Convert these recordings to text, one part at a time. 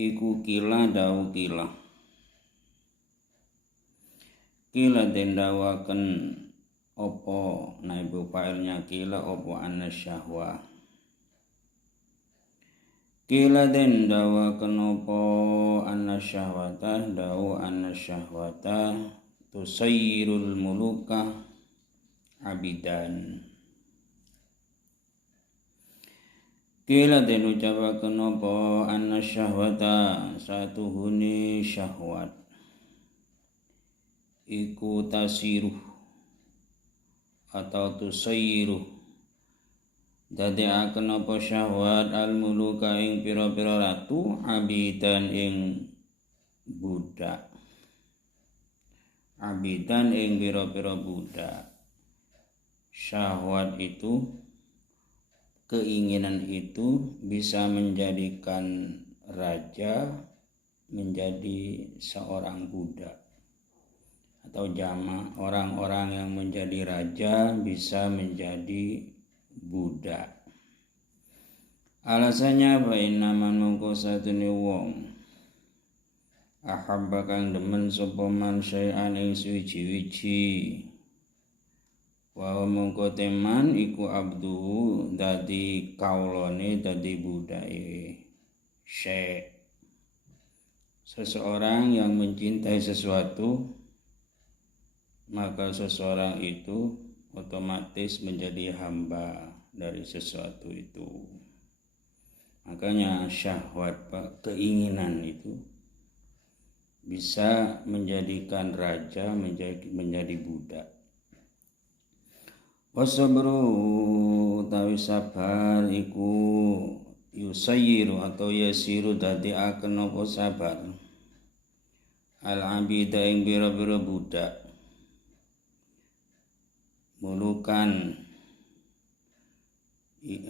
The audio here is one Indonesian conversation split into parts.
iku kila dawu kila. Kila den dawaken opo naibu fa'ilnya kila opo anasyahwa. Kila den dawaken opo anasyahwata dawu anasyahwata tusayyirul muluka abidan. Kila den ucapaken opo anasyahwata satuhune syahwat iku tasiruh atau tusayyiruh dadekaken apa syahwat al-muluka ing pira-pira ratu abidan ing budak. Abidan ing pira-pira budak. Syahwat itu, keinginan itu bisa menjadikan raja menjadi seorang budak. Atau jamak orang-orang yang menjadi raja bisa menjadi budak. Alasannya fa inna man mungko satune wong ahabba kang demen sapa man syai'an ing suci-wici wa mungko teman iku abdu dadi kaulane dadi budake syai'. Seseorang yang mencintai sesuatu, maka seseorang itu otomatis menjadi hamba dari sesuatu itu. Makanya syahwat, keinginan itu bisa menjadikan raja menjadi budak. Wasabru utawi sabar iku yusayyiru atau yasiru dadekaken apa sabar al-abida ing bira-bira budak mulukan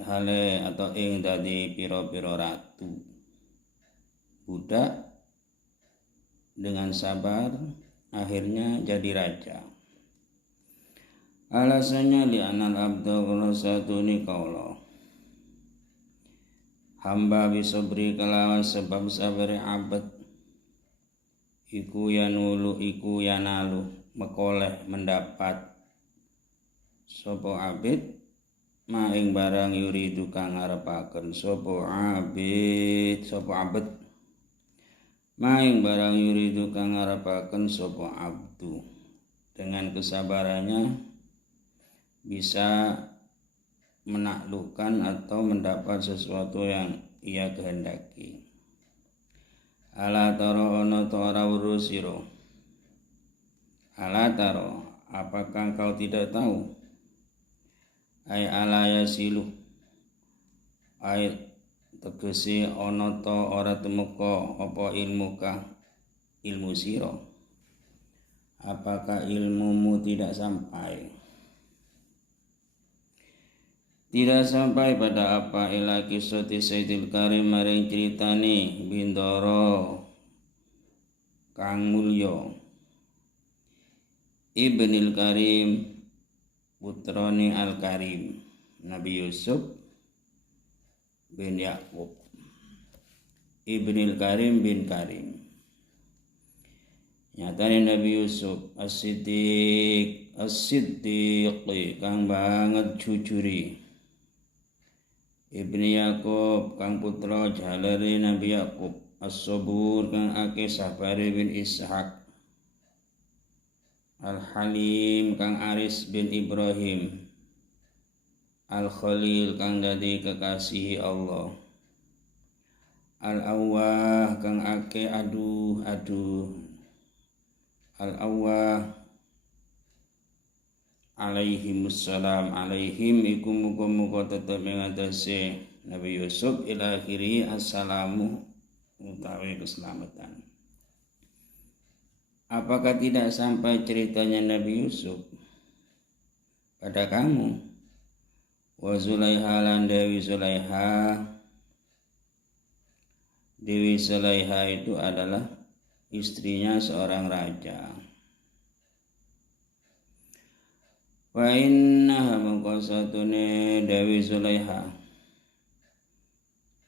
hale atau ing dadi pira-pira ratu. Budak dengan sabar akhirnya jadi raja. Alasannya li'anal abda kala satune kaula hamba bisabri kalawan sebab sabare abad iku yanalu mekoleh mendapat sapa abid ma ing barang yuridu kang ngarepaken sapa abid ma ing barang yuridu kang ngarepaken sapa abdu. Dengan kesabarannya bisa menaklukkan atau mendapat sesuatu yang ia kehendaki. Ala taro ana ta ora weruh sira. Ala taro, apakah kau tidak tahu? Ai ala yasilu ai tegese ana ta ora temeka apa ilmu sira. Apakah ilmumu tidak sampai? Tidak sampai pada apa ila kisati Sayyidil Karim maring critane Bindara kang mulya Ibnil Karim putrane Al-Karim Nabi Yusuf bin Yakub Ibnil Karim bin Karim. Nyatane Nabi Yusuf as-siddiq kang banget jujuri Ibni Yakub kang putra jalare Nabi Yakub as-sabur kang akeh sabare bin Ishaq Al-Halim kang Aris bin Ibrahim Al-Khalil kang dadi kekasihi Allah Al-Awwah kang akeh aduh Al-Awwah alaihimussalam alaihim iku muga-muga tetep ing atase Nabi Yusuf ila akhiri assalamu utawi keselamatan. Apakah tidak sampai ceritanya Nabi Yusuf pada kamu? Wa Zulaiha lan Dewi Zulaiha. Dewi Zulaiha itu adalah istrinya seorang raja. Wa innaha maqasatune Dewi Zulaiha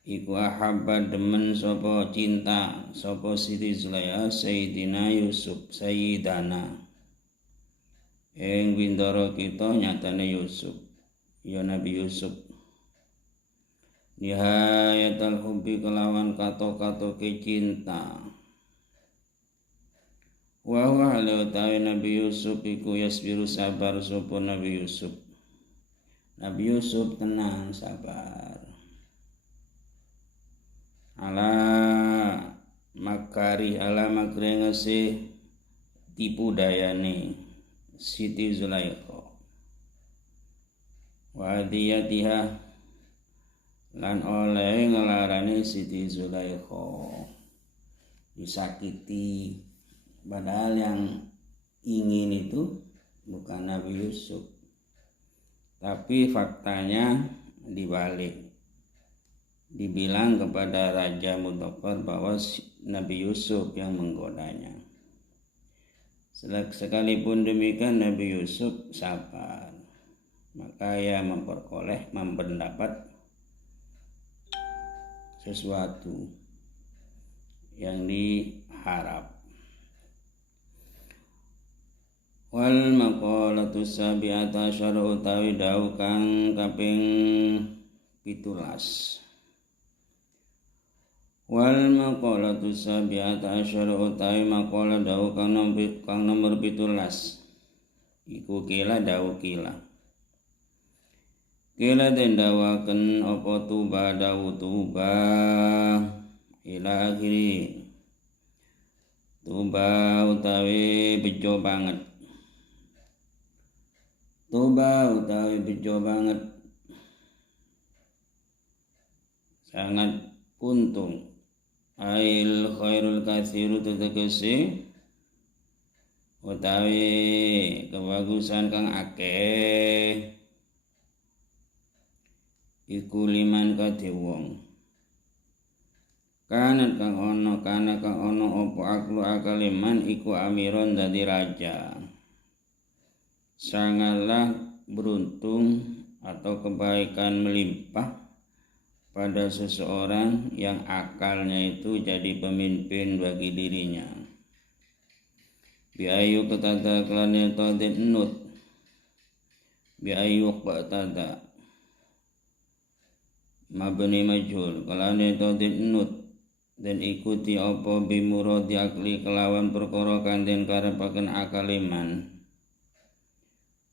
iku ahabba demen sapa cinta sapa Siti Zulaikha Sayyidina Yusuf Sayyidana ing bintara kita nyatane Yusuf ya Nabi Yusuf nihayatul hubbi kelawan kato-katoke cinta wa huwa utawi Nabi Yusuf iku yasbiru sabar sapa Nabi Yusuf. Nabi Yusuf tenang sabar ala makri ngese tipu dayane Siti Zulaikha wa adiyatiha lan oleh ngelarani Siti Zulaikha disakiti, padahal yang ingin itu bukan Nabi Yusuf, tapi faktanya dibalik. Dibilang kepada Raja Mudhaffar bahwa Nabi Yusuf yang menggodanya. Sekalipun demikian Nabi Yusuf sabar, maka ia mendapat sesuatu yang diharap. Wal maqalatu sabi'ata asyara utawi dawuh kang kaping 17. Wal maqalatu sabi'ata asyara utawi maqala dawuh kang nomor 17 iku kila dawuh kila den dawaken apa tuba dawuh tuba ila akhiri tuba utawi bejo banget sangat untung ail khairul katsiru tegese utawi kebagusan kang akeh iku liman kadhe wong kana kang ono apa akaliman iku amiron dadi raja. Sangatlah beruntung atau kebaikan melimpah pada seseorang yang akalnya itu jadi pemimpin bagi dirinya. Biayu ketada kelan tadin nut biayu ketada mabni majhul kelan tadin nut dan ikuti apa bimuradi akli kelawan perkara kang den karepaken akaliman.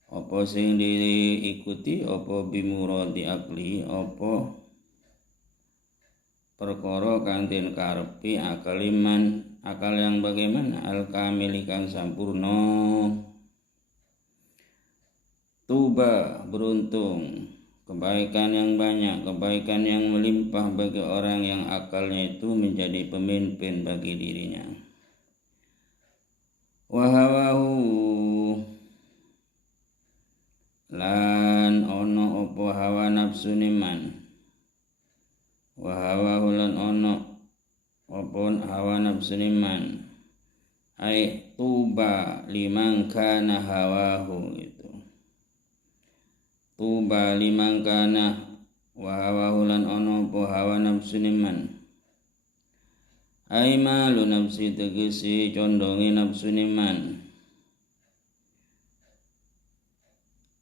Apa sing diikuti apa bimuradi akli apa perkara kang den karepi akaliman akal yang bagaimana al-kamili kang sampurna. Tuba beruntung kebaikan yang banyak, kebaikan yang melimpah bagi orang yang akalnya itu menjadi pemimpin bagi dirinya. Wahawahu lan ono opo hawa nafsu niman. Wahawahu lan ono opo hawa nafsu niman. Ai tuba liman kana hawahu itu. Tuba liman kana wa hawahu lan ono opo hawa nafsu niman. Ai malu nafsi tegesi condongi nafsu niman.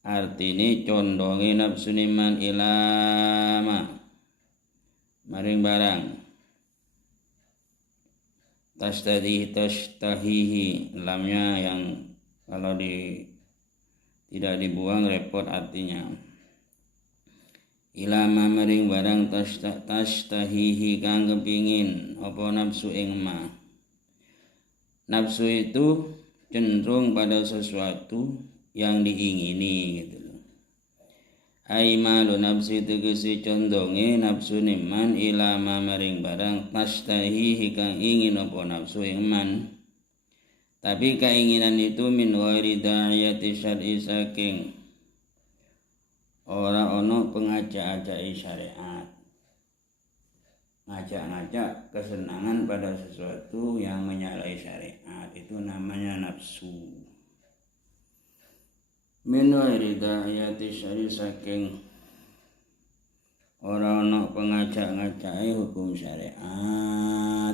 Artine condongi nafsu niman ilama maring barang tashtahihi lamnya yang kalau tidak dibuang repot artinya ilama maring barang tashtahihi kang kepingin apa nafsu ing ma. Nafsu itu cenderung pada sesuatu yang diingini gitu loh. Aimalu nafsi tegesi condonge nafsu niman ilama maring barang tashtahihi kang ingin apa nafsu iman. Tapi keinginan itu min ghairi da'iyati syar'i saking ora ono pengajak-ajak syariat. Ngajak-ngajak kesenangan pada sesuatu yang menyalahi syariat itu namanya nafsu. Min ghairi da'iyati syar'i saking ora ana pengacak-ngacake hukum syariat.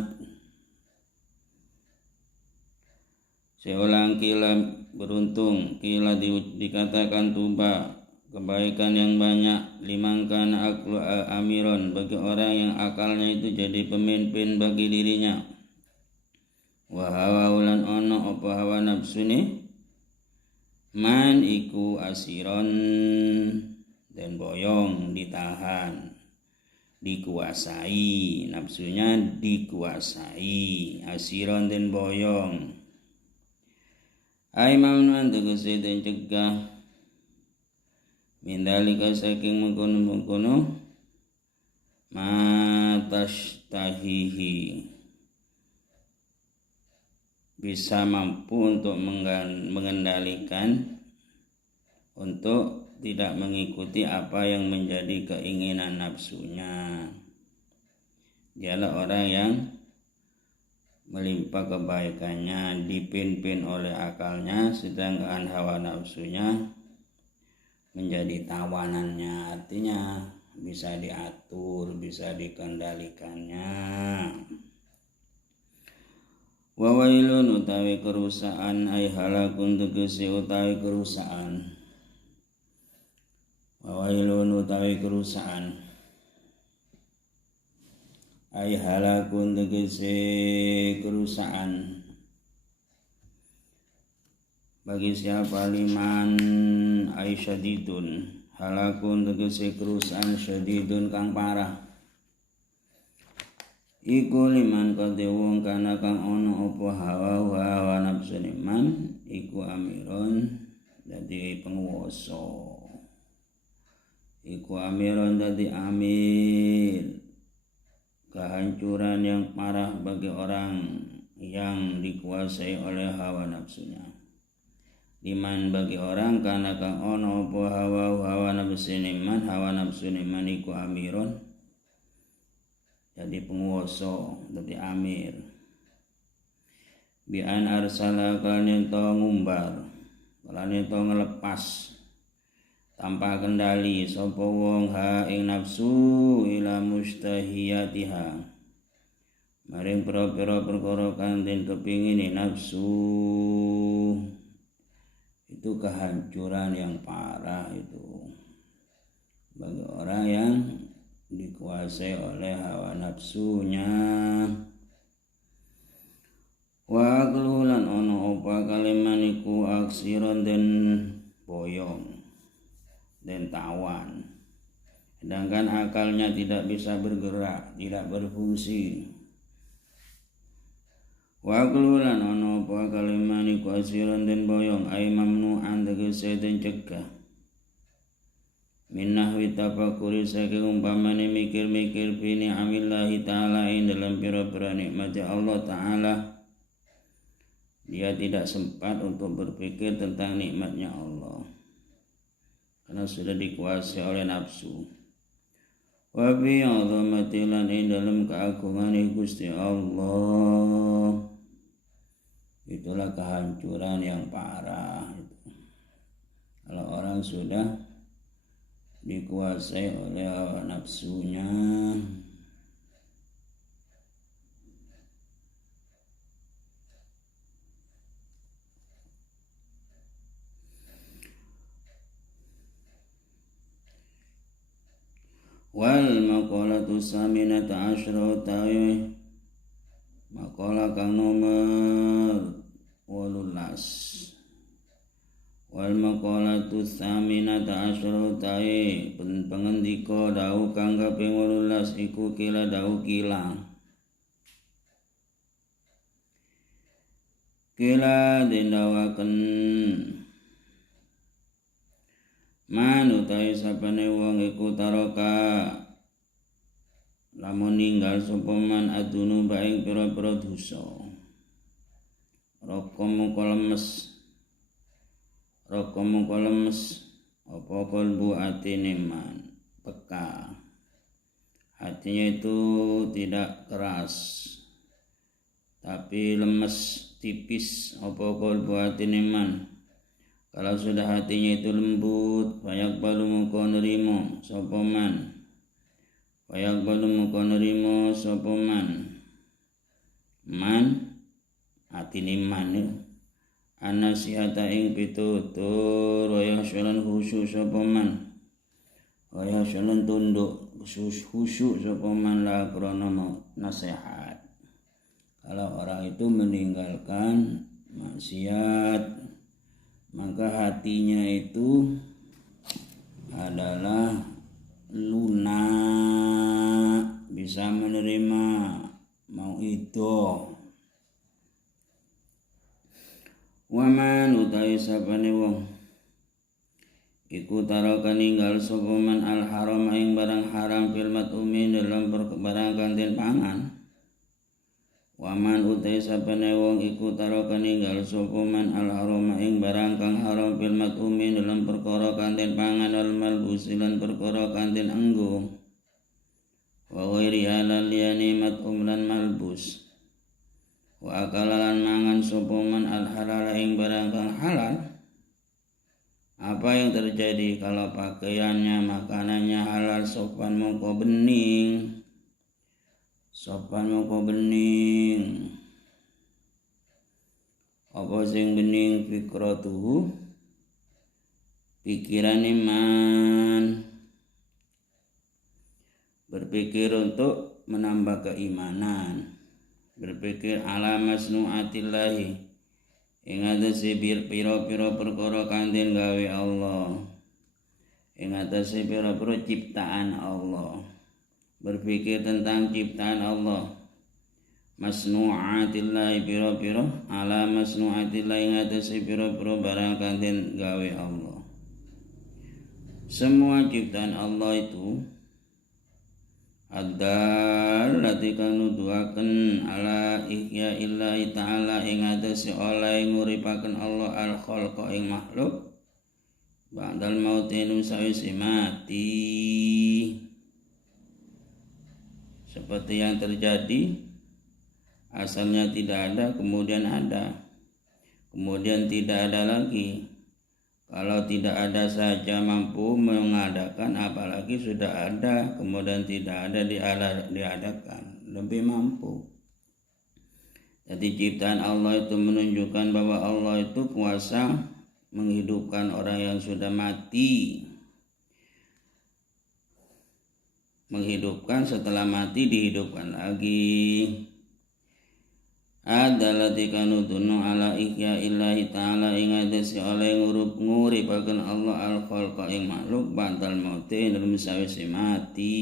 Seulang kila beruntung, kila dikatakan tuba kebaikan yang banyak, limangkan aklu amiron bagi orang yang akalnya itu jadi pemimpin bagi dirinya. Wa hawa ulan ono apa hawa nafsu ni man iku asiron dan boyong, ditahan, dikuasai, nafsunya dikuasai, asiron dan boyong. Ai mamnuan tegese den cegah mindalika saking mengkono-mengkono matashtahihi, bisa mampu untuk mengendalikan, untuk tidak mengikuti apa yang menjadi keinginan nafsunya. Dialah orang yang melimpah kebaikannya, dipimpin oleh akalnya, sedangkan hawa nafsunya menjadi tawanannya, artinya bisa diatur, bisa dikendalikannya. Wawailun utawi kerusakan, ay halakun tegese utawi kerusakan. Wawailun utawi kerusakan, ay halakun tegese kerusakan. Bagi siapa liman ay syadidun, halakun tegese kerusakan, syadidun kang parah. Iku liman kate wong kana kang ono apa hawa nafsu man, iku amiron dadi penguwasa. Iku amiron dadi amir. Kehancuran yang parah bagi orang yang dikuasai oleh hawa nafsunya. Liman bagi orang kana kang ono apa hawa nafsu man, hawa nafsu man iku amiron jadi penguasa, jadi amir. Bian arsala kalane to ngumbar, kalane to ngelepas tanpa kendali sapa wong ha ing nafsu ila mustahiyatiha, maring pira-pira perkara kang den kepingini nafsu. Itu kehancuran yang parah itu bagi orang yang dikuasai oleh hawa nafsunya. Wa kelulan ono opa kalimaniku aksiron dan boyong dan tawan, sedangkan akalnya tidak bisa bergerak, tidak berfungsi. Wa kelulan ono opa kalimaniku aksiron dan boyong, ay mamnu'an tegese den cegah. Minnah witafakuri saking umpamane mikir-mikir fi ni'amillahi ta'ala ing dalam pira-pira nikmat Allah Ta'ala. Dia tidak sempat untuk berpikir tentang nikmatnya Allah karena sudah dikuasai oleh nafsu. Wa bi 'azamati lan ing dalam keagungan Gusti Allah. Itulah kehancuran yang parah itu. Kalau orang sudah dikuasai oleh hawa nafsunya. Wal maqalatu saminata asyra utawi maqalah kang nomor 18. Wal maqalatu saminata asyra utawi pengendika dawuh kang kaping 18 iku kila dawuh kila. Kila dendawaken man utawi sapane wong iku taraka lamun ninggal sapa man adunu baing pira-pira dosa. Rokomu lemes apa kalbu atine man, peka. Hatinya itu tidak keras tapi lemes, tipis, apa kalbu atine man. Kalau sudah hatinya itu lembut, banyak balu muka nerimo sapa man Fayaqbalu moko nerima sapa man atine man anasihata ing pitutur wa yahsulan khusyuk sapa man wa yahsulan tunduk khusyuk sapa man la krana nasihat. Kalau orang itu meninggalkan maksiat, maka hatinya itu adalah lunak, bisa menerima mau itu. Waman utawi sapane wong iku taraka ninggal sapa man al haram ing barang haram fil mat'umi dalam barang kang den pangan. Waman utawi sapane wong iku taraka ninggal sapa man al haram ing barang kang haram fil mat'umi dalam perkara kang den pangan wal malbusi lan perkara kang den enggo. Wa ghairi halal liyani mat'um lan malbus. Wa akalalan mangan sapa man al halal ing barang kang halal. Apa yang terjadi kalau pakaiannya, makanannya halal? Sopan moko bening. Apa sing bening? Fikratuhu, pikiran iman, berpikir untuk menambah keimanan, berpikir ala masnu'atillahi ing atase pira-pira perkara kang den gawe Allah, ing atase pira-pira ciptaan Allah, berpikir tentang ciptaan Allah, masnu'atillahi pira-pira ala masnu'atillahi ing atase pira-pira barang kang den gawe Allah. Semua ciptaan Allah itu ad-dallati kang nuduhaken ala ihya illahi ta'ala ing atase oleh nguripaken Allah al khalqa ing makhluk ba'dal mauti sawise mati, seperti yang terjadi asalnya tidak ada, kemudian ada, kemudian tidak ada lagi. Kalau tidak ada saja mampu mengadakan, apalagi sudah ada kemudian tidak ada diadakan, lebih mampu. Jadi ciptaan Allah itu menunjukkan bahwa Allah itu kuasa menghidupkan orang yang sudah mati, menghidupkan setelah mati, dihidupkan lagi. Adalati kanudunu ala ihya illahi ta'ala ing adasi oleh nguripaken Allah al khalqa ing makhluk ba'dal mauti dalam sawise mati.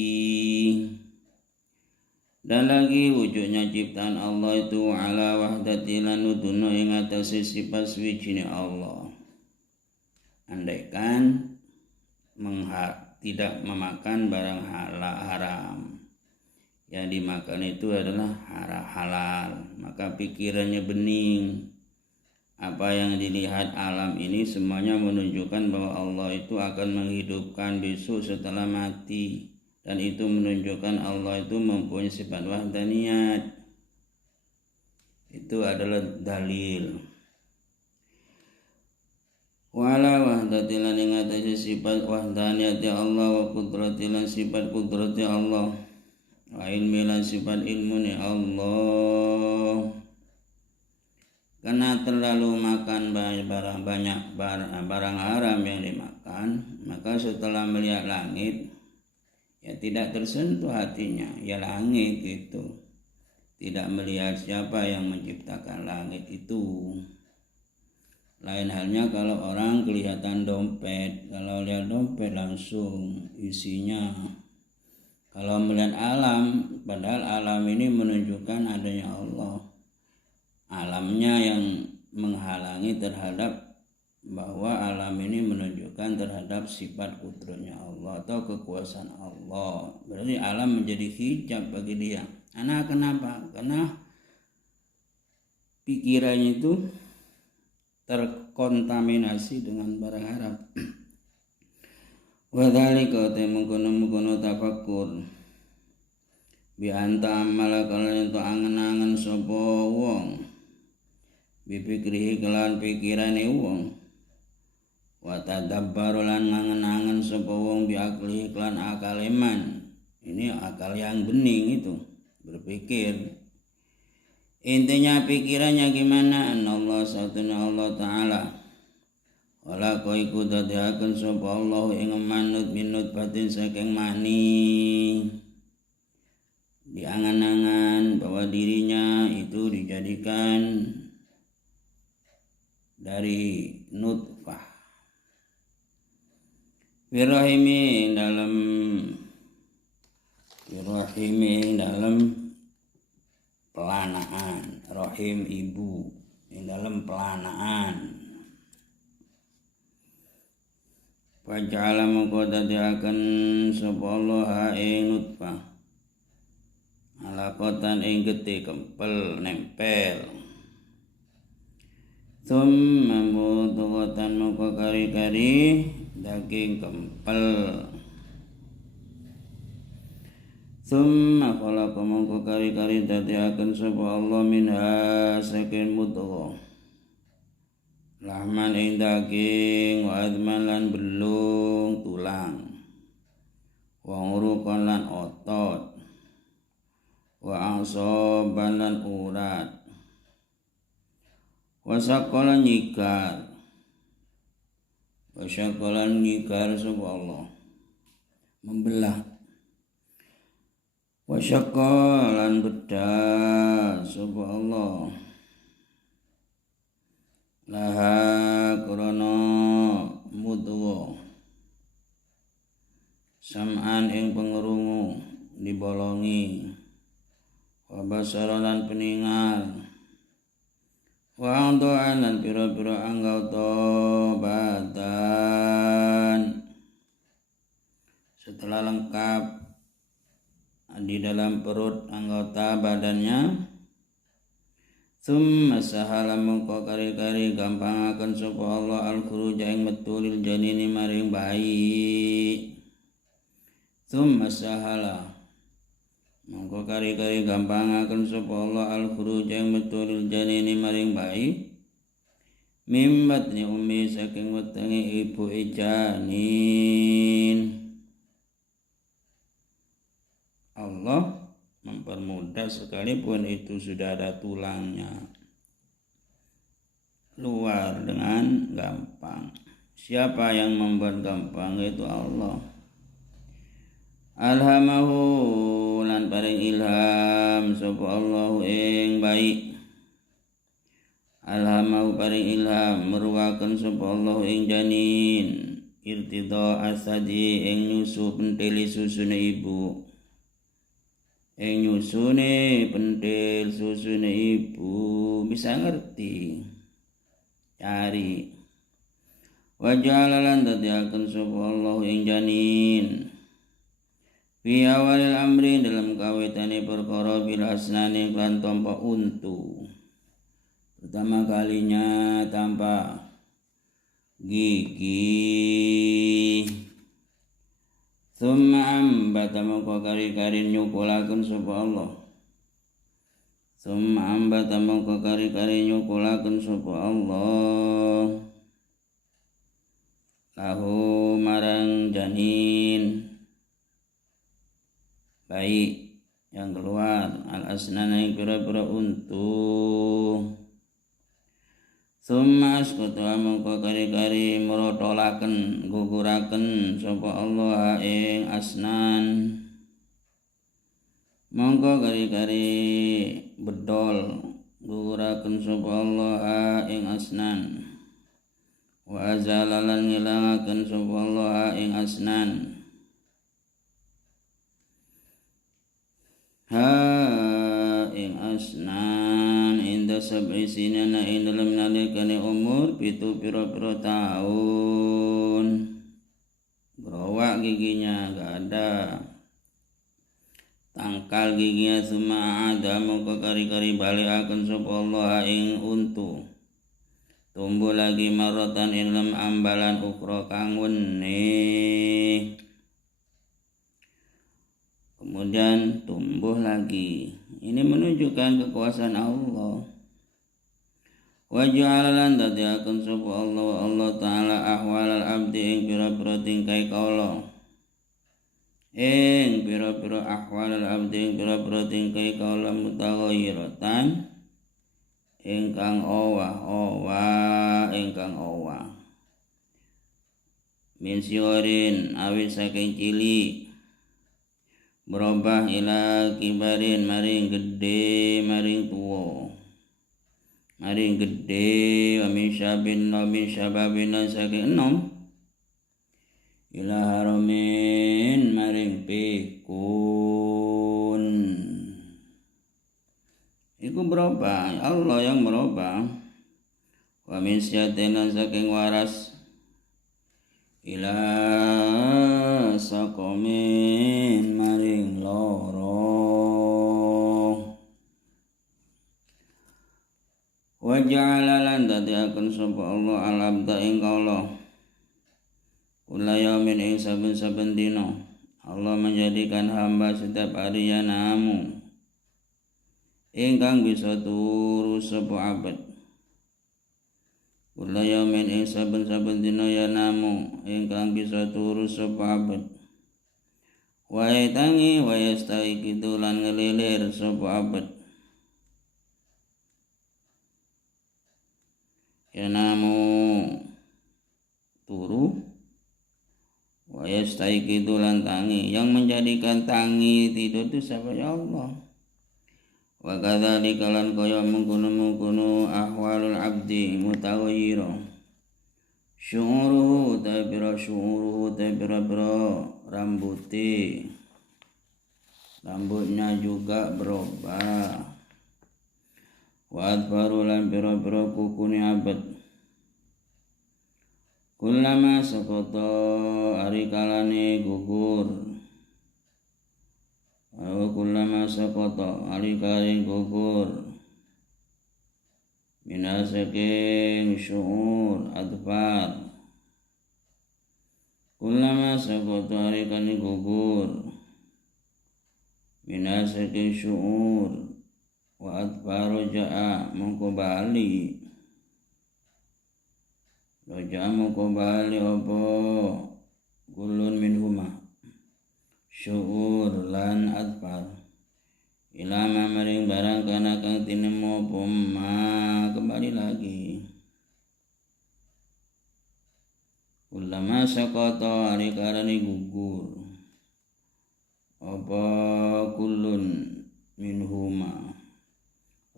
Dan lagi wujudnya ciptaan Allah itu ala wahdati lan nudunu ing atase sifat suwijine Allah. Andaikan tidak memakan barang haram, yang dimakan itu adalah halal, maka pikirannya bening. Apa yang dilihat alam ini semuanya menunjukkan bahwa Allah itu akan menghidupkan besok setelah mati, dan itu menunjukkan Allah itu mempunyai sifat wahdaniyat. Itu adalah dalil. Wala wahdatilan ing atase sifat wahdaniyat Allah wa qudratilan sifat qudrati Allah. Wa ilmilan sifat ilmu ni Allah. Karena terlalu makan barang haram yang dimakan, maka setelah melihat langit, ya tidak tersentuh hatinya. Ya langit itu, tidak melihat siapa yang menciptakan langit itu. Lain halnya kalau orang kelihatan dompet, kalau lihat dompet langsung isinya. Kalau melihat alam, padahal alam ini menunjukkan adanya Allah. Alamnya yang menghalangi terhadap bahwa alam ini menunjukkan terhadap sifat kudratnya Allah atau kekuasaan Allah. Berarti alam menjadi hijab bagi dia. Karena kenapa? Karena pikirannya itu terkontaminasi dengan barang haram. Wadhalika temungkono tafakkur bi anta amala kalayan to angen-angen sapa wong bipikrihi kelan pikirane wong wa tadabbaru lan angen-angen sapa wong bi akli kelan akaleman Ini akal yang bening itu, berpikir. Intinya pikirannya gimana? Allah satuna Allah Ta'ala wala iku dadiaken sapa Allah ing manut minut batin saking mani. Diangan-angan bahwa dirinya itu dijadikan dari nutfah. Wirahimi dalam pelanaan, rahim ibu dalam pelanaan. Faja'ala mongko dadiaken sapa Allah ing nutfah alaqatan ing getih kempel nempel. Tsumma mudghatan mongko kari-kari daging kempel. Tsumma khalaqa mongko kari-kari dadiaken sapa Allah minha saking mudghah lahman ing daging wa adman lan belung tulang wa uruqan lan otot wa asaban lan urat wa saqalan nyikar sapa Allah membelah wa syaqalan bedah sapa Allah laha krana mudwa sam'an ing pengrungu dibolongi wa basaran lan peningal wa andoan lan pira-pira anggota badan. Setelah lengkap di dalam perut anggota badannya, summa sahala mongko kari-kari gampang akan sapa Allah al-khuruj ing metu lil janini maring bayi. Summa sahala mongko kari-kari gampang akan sapa Allah al-khuruj ing metu lil janini maring bayi. Mimbatni ummi saking wetenge ibu janin. Allah mempermudah sekalipun itu sudah ada tulangnya, keluar dengan gampang. Siapa yang membuat gampang? Itu Allah. Alhamahu lan paring ilham sapa Allah ing bayi. Alhamahu paring ilham meruwaken sapa Allah ing janin irtidha asadi ing nyusu pentili susune ibu. Ing nyusune pentil susune ibu bisa ngerti cari. Waja'ala lan dadiaken sapa Allah ing janin fi awalil amri dalam kawitane perkara bil asnani lan tanpa untu. Pertama kalinya tanpa gigi. Summa ambata mongko kari-kari nyukulaken sapa Allah. Summa ambata mongko kari-kari nyukulaken sapa Allah. Lahu marang janin bayi yang keluar al-asnana yang pira-pira untu. Summa askutu mongko kari-kari merotolaken guguraken sapa Allah ing asnan. Mongko kari-kari bedol guguraken sapa Allah ing asnan. Wa azalalan ngilangaken sapa Allah ing asnan. Ing asnan inda sab'i sinana ing dalam nalikane umur pitu pira-pira tahun. Berowak giginya gak ada, tangkal giginya suma ada mongko kari-kari balikaken sapa Allah ing untu. Tumbuh lagi marotan ilm ambalan ukra kang wene. Kemudian tumbuh lagi. Ini menunjukkan kekuasaan Allah. Wa ja'ala lan dadiaken sapa Allah Ta'ala ahwalal abdi ing pira-pira tingkai kaula. ing pira-pira ahwal abdi pira-pira tingkai kaula mutaghayyiratan ingkang ingkang min siwarin awit saking cilik berubah ila kibarin maring gede maring tuwa maring gede wa min syababin saking enom ila haramin maring pikun iku berubah Allah yang berubah wa min syatin saking waras ila sakomin maring loro wa ja'ala lan dadiaken sapa Allah al-abda ing kala kula yaumin ing saben-saben dina Allah menjadikan hamba setiap hari yanamu ingkang bisa turu sapa abad kula yaumin ing saben-saben dina yanamu ingkang bisa turu sapa abad wae tangi wae staikidu lan ngelilir sapa abad yanamu turu wae staikidu lan tangi yang menjadikan tangi tidur itu siapa ya Allah wa kadzalika lan kaya mengkono ahwalul abdi mutaghayyira syu'uruhu tabira rambutnya juga berubah wa adbaru lan pira-pira kukune abad kullama sakata arikalane gugur kullama sakata arikalane gugur minasaking syu'ur adbar kullama sakata arikalane gugur minasaking syu'ur wa adbaru ja'a mongko bali mongko bali apa kulun minhuma syu'ur lan adbar ilama maring barang kana kang tinemu poma kembali lagi ulama sakata arikarane gugur apa kulun minhuma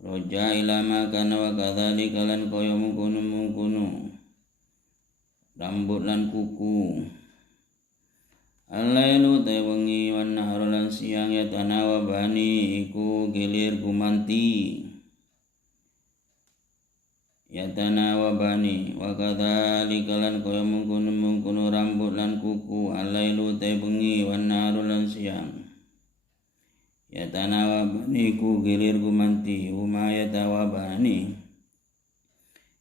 roja ilama kana wa kadzalika lan kaya mungkono rambut lan kuku Al-lailu wengi wan nahar lan siang ya tanawabani iku gilir gumanti ya tanawabani wa kadzalika lan kaya mungkono rambut lan kuku al-lailu wengi wan nahar lan siang ya tanawabani iku gilir gumanti huma ya tawabani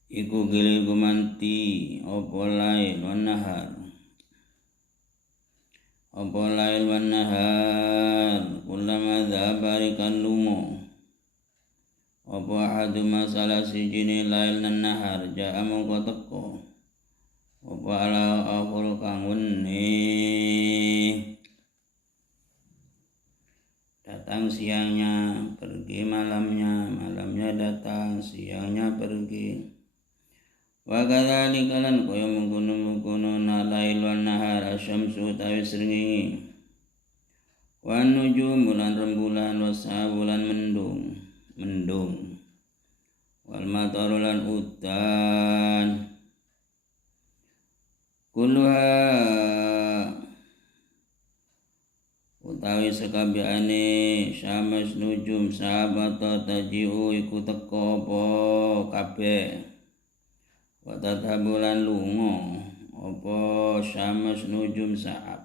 iku gilir gumanti opo lail wan nahar apa lail wan nahar kullama dzabarikan lumo apa ahadu masalah sijine lail nan nahar ja'a mongko teko apa ala akhul kang weneh datang siangnya pergi malamnya datang siangnya pergi wa kadzalika lan kaya mungkono lail wan nahar asyamsu tawi srengenge wan nujum bulan rembulan wasabulan mendung wal mataru lan udan kulluha utawi sekabiane syamas nujum sahabata tajiu iku teko apa kabeh wa tadhabulan lunga apa syamas nujum sa'ab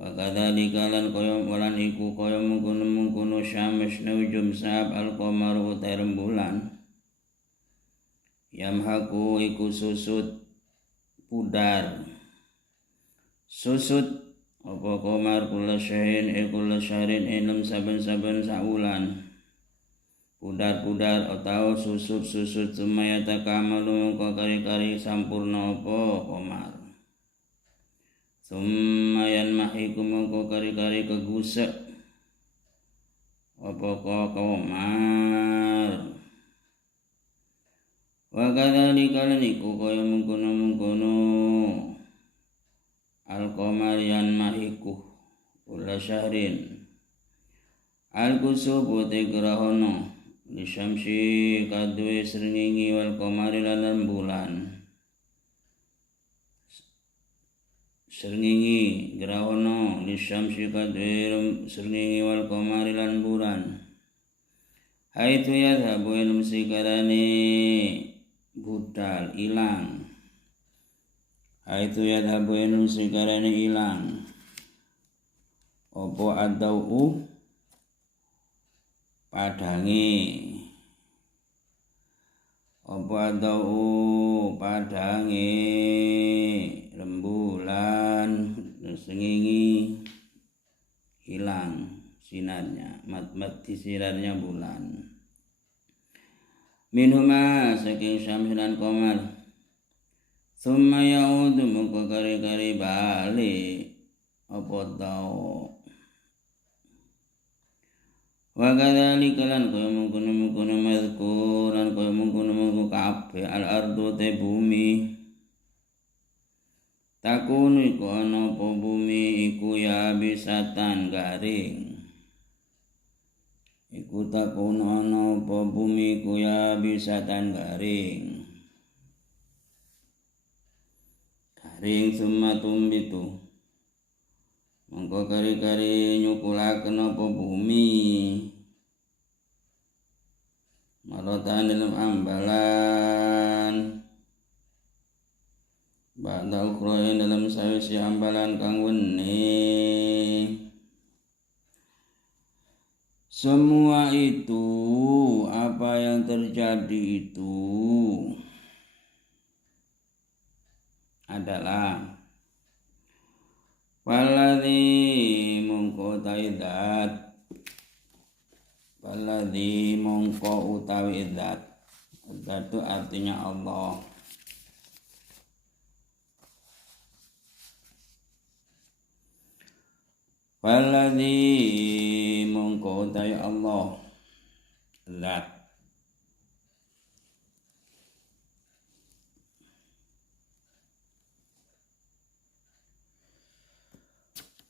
wa kadzalika lan kaya bulan iku kaya mungkono syamas nujum sa'ab al-qamar utai rembulan yamhaku iku susut pudar susut apa qamar kula syahrin enam saben-saben saulan pudar-pudar atau susut sumaya takamalu mengko kari-kari sampurna apa qamar sumayan mahiku mongko kari-kari kegusek apa komar. Wa kadzalika laniku kaya mungkono al-qamarian mahiku kula syahrin al-kusubu te grahono li syamsi kadue srengenge wal qamari lan bulan. Srengenge grahono li syamsi kadue srengenge wal qamari lan bulan. Haitu yadhabu ilmu sikarane budal ilang. Haitu yadhabu ilmu sikarane ilang. Opo adau padange. Opo adau padange rembulan srengenge hilang sinarnya, mati sinarnya bulan. Minhuma saking syams dan qamar. Summa yaudu muka kari-kari balik apa tau. Wa kadzalika lan kaya mungkono mazkur lan kaya mungkono kabeh al-ardu te bumi. Takunu iku ana apa bumi iku ya bisatan garing. Iku takunu ana apa bumi iku ya bisatan garing. Garing summa tumbitu. Mongko kari-kari nyukulaken apa bumi. Marotan dalam ambalan. Ba'da ukhra dalam sawise ambalan kang weni. Semua itu apa yang terjadi itu adalah Waladhi mongko taidat. Waladhi mongko utawi zat. Zat itu artinya Allah. Waladhi mongko utawi Allah. Zat.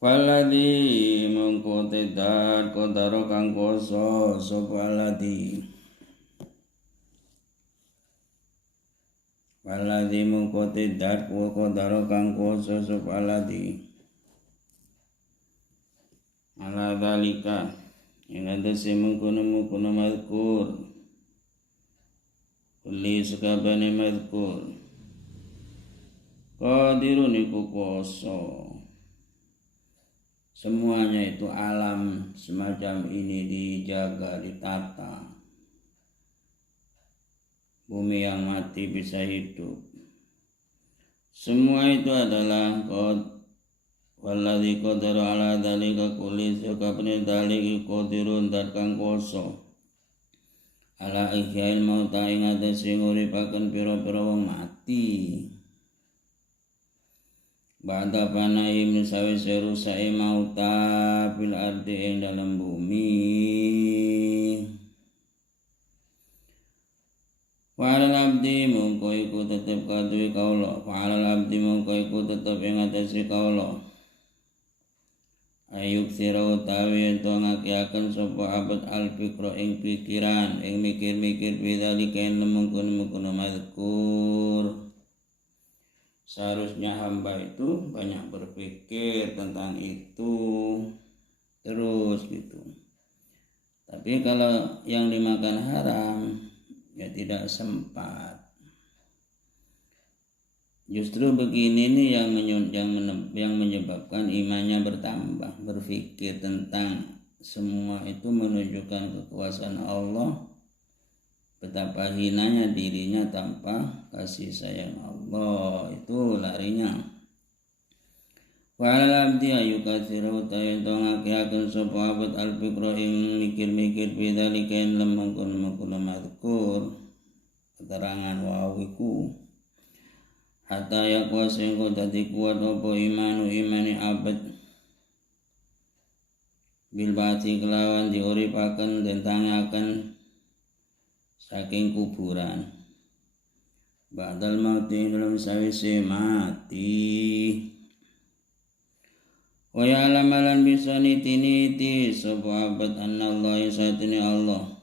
Waladhi mongko tedat kodaro kang koso sapa waladhi. Waladhi mongko tedat kodaro kang koso sapa waladhi. Ala dalika yang ada si mengkono mazkur kulli sakabane mazkur qadirun iku koso. Semuanya itu alam semacam ini dijaga, ditata. Bumi yang mati bisa hidup. Semua itu adalah walladzi qadara ala dzalika kulli sakabne dzalika qadirun dat kang koso. Ala ihyail mauta ing atase nguripaken pira-pira wong mati. Ba'da panai misawise rusake mauta fil ardi ing dalam bumi. Wa'alal abdi mongko iku tetep kaduwe kaula. Wa'alal abdi mongko iku tetep ing atase kaula. Ayuk sira utawi ento ngakiaken sapa abad al-fikra ing pikiran ing mikir-mikir bidzalika ing mungkon-mungkon mazkur. Seharusnya hamba itu banyak berpikir tentang itu terus gitu. Tapi kalau yang dimakan haram ya tidak sempat. Justru begini nih yang menyebabkan imannya bertambah. Berpikir tentang semua itu menunjukkan kekuasaan Allah. Betapa hinanya dirinya tanpa kasih sayang Allah. Itu larinya. Wa'alal abdi ayukatsiru utawi ento ngakiaken sapa abad al-fikra ing mikir-mikir bidzalika ing mungkon mazkur. Keterangan wawiku hatta yakwa sehingga dadi kuat apa imani abad bil ba'ti kelawan diuripaken den tangaken saking kuburan ba'dal mauti dalam sawise mati wa ya'lamalan bisa niti sapa abad anallahi satune Allah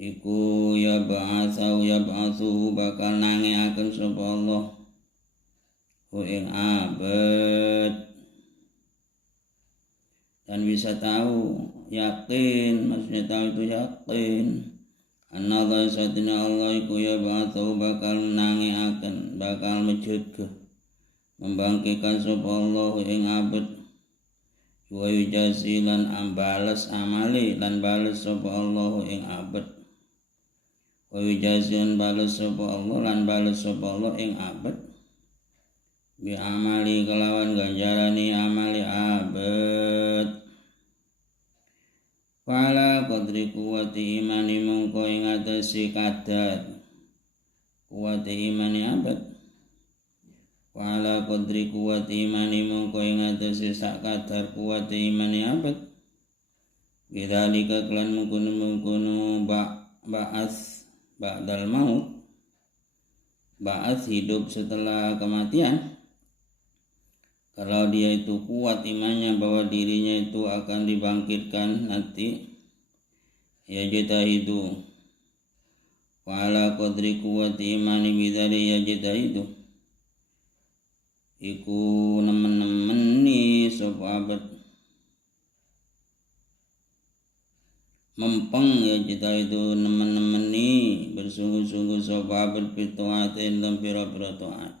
iku ya ba'atsu bakal nangeaken sapa Allah hu ing abad dan bisa tahu yakin, maksudnya tahu itu yakin anallah satuna Allah iku ya ba'atsu bakal nangeaken bakal menjaga membangkitkan sapa Allah ing abad wa yujazi lan ambales amali lan bales sapa Allah ing abad wa yujazi lan bales sapa Allah lan bales sapa Allah ing abad bi amali kelawan ganjarani amali abad Fala qadri kuwati imani mongko ing atase kadar kuwati imani abad Fala qadri kuwati imani mongko ing atase sak kadar kuwati imani abad bidzalika klan mungkunu ba'ats ba'dal maut ba'ats hidup setelah kematian. Kalau dia itu kuat imannya bahwa dirinya itu akan dibangkitkan nanti ya jatahidu wala qadri kuwati imani bidzari ya jatahidu iku nemen-nemeni sapa abad mempeng ya jatahidu nemen-nemeni bersungguh-sungguh sapa abad fituatin dan pira-pira taat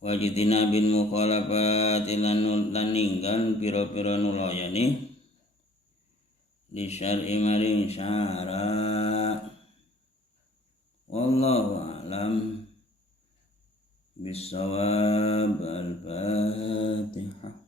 wajidina bin mukhalafat lan ninggal pira-pira nulayani di syar'i maring syara wallahu a'lam bisawab al-fatihah.